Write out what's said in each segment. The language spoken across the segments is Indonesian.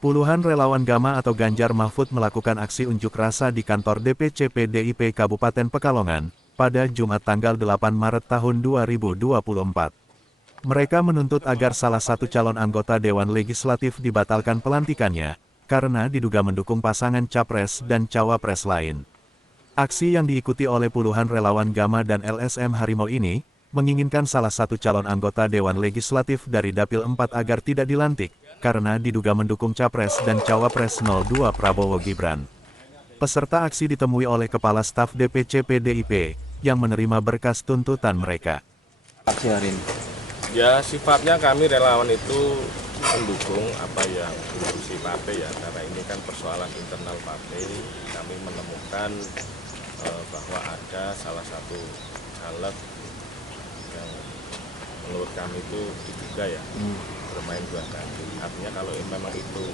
Puluhan relawan Gama atau Ganjar Mahfud melakukan aksi unjuk rasa di kantor DPC PDIP Kabupaten Pekalongan pada Jumat tanggal 8 Maret tahun 2024. Mereka menuntut agar salah satu calon anggota Dewan Legislatif dibatalkan pelantikannya karena diduga mendukung pasangan capres dan cawapres lain. Aksi yang diikuti oleh puluhan relawan Gama dan LSM Harimau ini menginginkan salah satu calon anggota Dewan Legislatif dari Dapil 4 agar tidak dilantik, karena diduga mendukung Capres dan Cawapres 02 Prabowo Gibran. Peserta aksi ditemui oleh Kepala Staf DPC PDIP, yang menerima berkas tuntutan mereka. Aksi hari ini? Ya, sifatnya kami relawan itu mendukung apa yang diurusi partai ya, karena ini kan persoalan internal partai. Kami menemukan bahwa ada salah satu caleg yang menurut kami itu diduga ya bermain dua kaki. Artinya kalau memang itu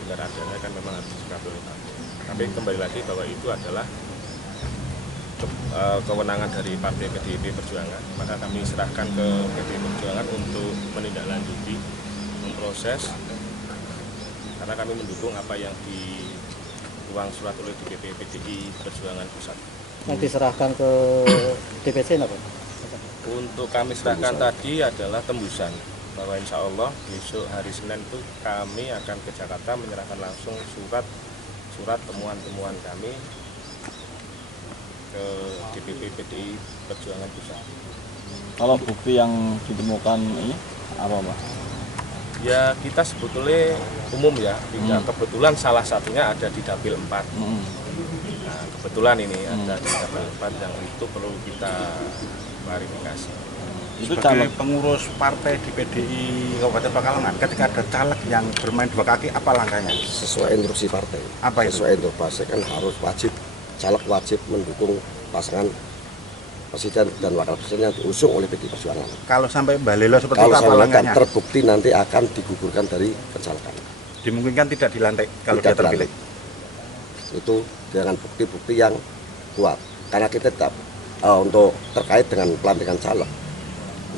benar adanya kan memang harus disikapi oleh partai. Tapi kembali lagi bahwa itu adalah kewenangan dari partai PDIP Perjuangan, maka kami serahkan ke PDIP Perjuangan untuk menindaklanjuti, memproses, karena kami mendukung apa yang diuang surat oleh DPP PDI Perjuangan Pusat. Yang diserahkan ke DPC apa? Untuk kami serahkan tadi adalah tembusan, bahwa insya Allah besok hari Senin itu kami akan ke Jakarta menyerahkan langsung surat temuan-temuan kami ke DPP PDI Perjuangan Pusat. Kalau bukti yang ditemukan ini apa, Pak? Ya kita sebetulnya umum ya, tidak kebetulan salah satunya ada di Dapil 4. Nah, kebetulan ini ada di Dapil 4 yang itu perlu kita klarifikasi. Itu sebagai pengurus partai di PDI Kabupaten Pekalongan, ketika ada caleg yang bermain dua kaki, apa langkahnya? Sesuai instruksi partai. Apa itu? Sesuai instruksi kan harus caleg wajib mendukung pasangan presiden dan wakil presiden yang diusung oleh PDI Perjuangan. Kalau sampai balelo seperti kalau itu, apa langkahnya? terbukti nanti akan digugurkan dari pencalekan. Dimungkinkan tidak dilantik kalau Tidak dia terpilih. dilantik. Itu dengan bukti-bukti yang kuat. Karena kita tetap untuk terkait dengan pelantikan caleg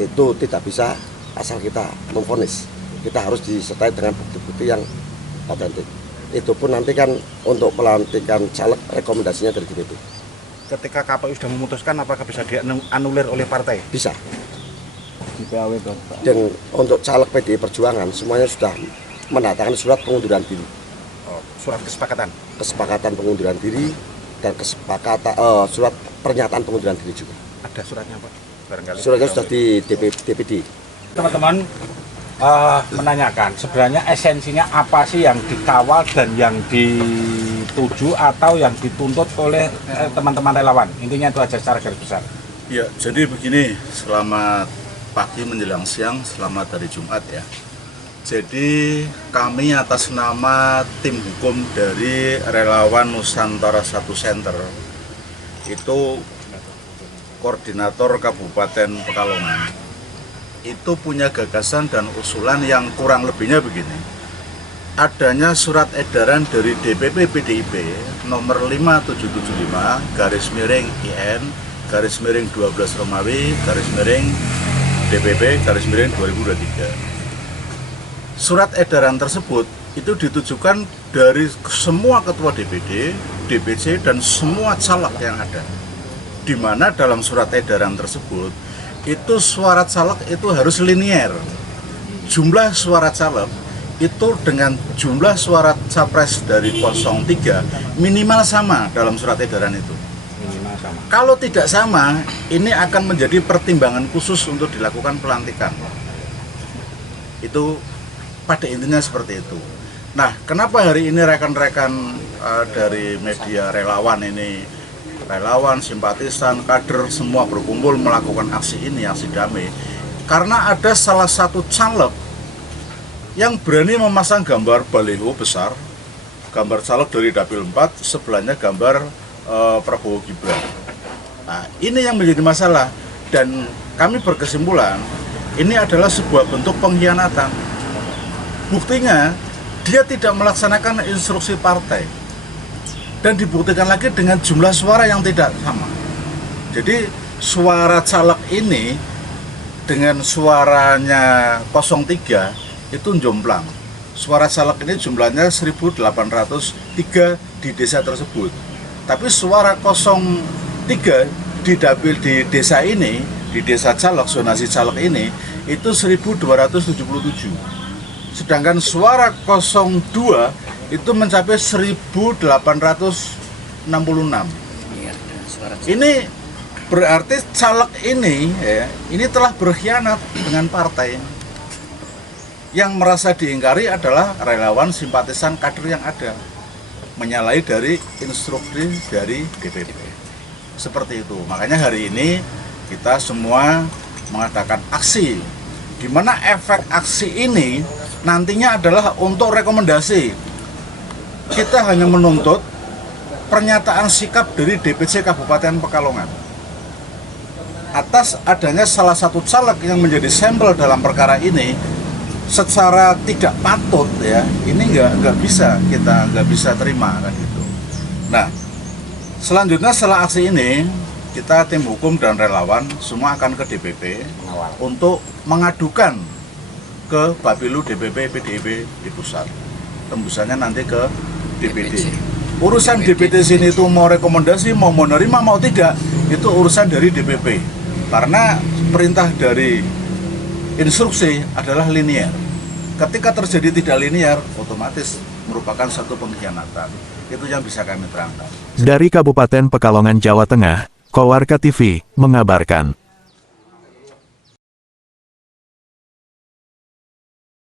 itu tidak bisa asal kita memvonis. Kita harus disertai dengan bukti-bukti yang otentik. Itu pun nanti kan untuk pelantikan caleg rekomendasinya dari DPP. Ketika KPU sudah memutuskan, apakah bisa dianulir oleh partai? Bisa. Di PAW, Pak. Dan untuk caleg PDI Perjuangan semuanya sudah mendatangkan surat pengunduran diri. Oh, surat kesepakatan. Kesepakatan pengunduran diri dan surat pernyataan pengunduran diri juga. Ada suratnya, Pak? Barangkali. Suratnya sudah di DPD. Teman-teman menanyakan sebenarnya esensinya apa sih yang dikawal dan yang dituju atau yang dituntut oleh teman-teman relawan. Intinya itu aja secara garis besar. Ya, jadi begini, selamat pagi menjelang siang, selamat hari Jumat ya. Jadi kami atas nama tim hukum dari Relawan Nusantara 1 Center itu koordinator Kabupaten Pekalongan itu punya gagasan dan usulan yang kurang lebihnya begini. Adanya surat edaran dari DPP PDIP nomor 5775/IN/12 Romawi/DPP/2023. Surat edaran tersebut itu ditujukan dari semua ketua DPD, DPC dan semua caleg yang ada. Di mana dalam surat edaran tersebut itu suara caleg itu harus linier. Jumlah suara caleg itu dengan jumlah suara capres dari 03 minimal sama dalam surat edaran itu. Minimal sama. Kalau tidak sama, ini akan menjadi pertimbangan khusus untuk dilakukan pelantikan. Itu pada intinya seperti itu. Nah, kenapa hari ini rekan-rekan dari media relawan ini, relawan, simpatisan, kader semua berkumpul melakukan aksi ini, aksi damai, karena ada salah satu caleg yang berani memasang gambar baliho besar, gambar caleg dari Dapil 4, sebelahnya gambar Prabowo Gibran. Nah, ini yang menjadi masalah dan kami berkesimpulan ini adalah sebuah bentuk pengkhianatan. Buktinya dia tidak melaksanakan instruksi partai. Dan dibuktikan lagi dengan jumlah suara yang tidak sama. Jadi suara caleg ini dengan suaranya 03 itu jomplang. Suara caleg ini jumlahnya 1.803 di desa tersebut. Tapi suara 03 di dapil di desa ini, di desa caleg, zonasi caleg ini, itu 1.277. Sedangkan suara 02 itu mencapai 1.866. Ini berarti caleg ini, ya, ini telah berkhianat dengan partai. Yang merasa diingkari adalah relawan, simpatisan, kader yang ada, menyalahi dari instruksi dari DPP. Seperti itu. Makanya hari ini kita semua mengadakan aksi, di mana efek aksi ini nantinya adalah untuk rekomendasi. Kita hanya menuntut pernyataan sikap dari DPC Kabupaten Pekalongan atas adanya salah satu caleg yang menjadi sampel dalam perkara ini secara tidak patut, ya. Ini nggak bisa, kita nggak bisa terima kan gitu. Nah, selanjutnya setelah aksi ini kita tim hukum dan relawan semua akan ke DPP untuk mengadukan ke Bapilu DPP PDIP di pusat. Tembusannya nanti ke DPD. Urusan DPD sini itu mau rekomendasi, mau menerima, mau tidak, itu urusan dari DPP. Karena perintah dari instruksi adalah linear. Ketika terjadi tidak linear, otomatis merupakan satu pengkhianatan. Itu yang bisa kami terangkan. Dari Kabupaten Pekalongan, Jawa Tengah, Kowarka TV mengabarkan.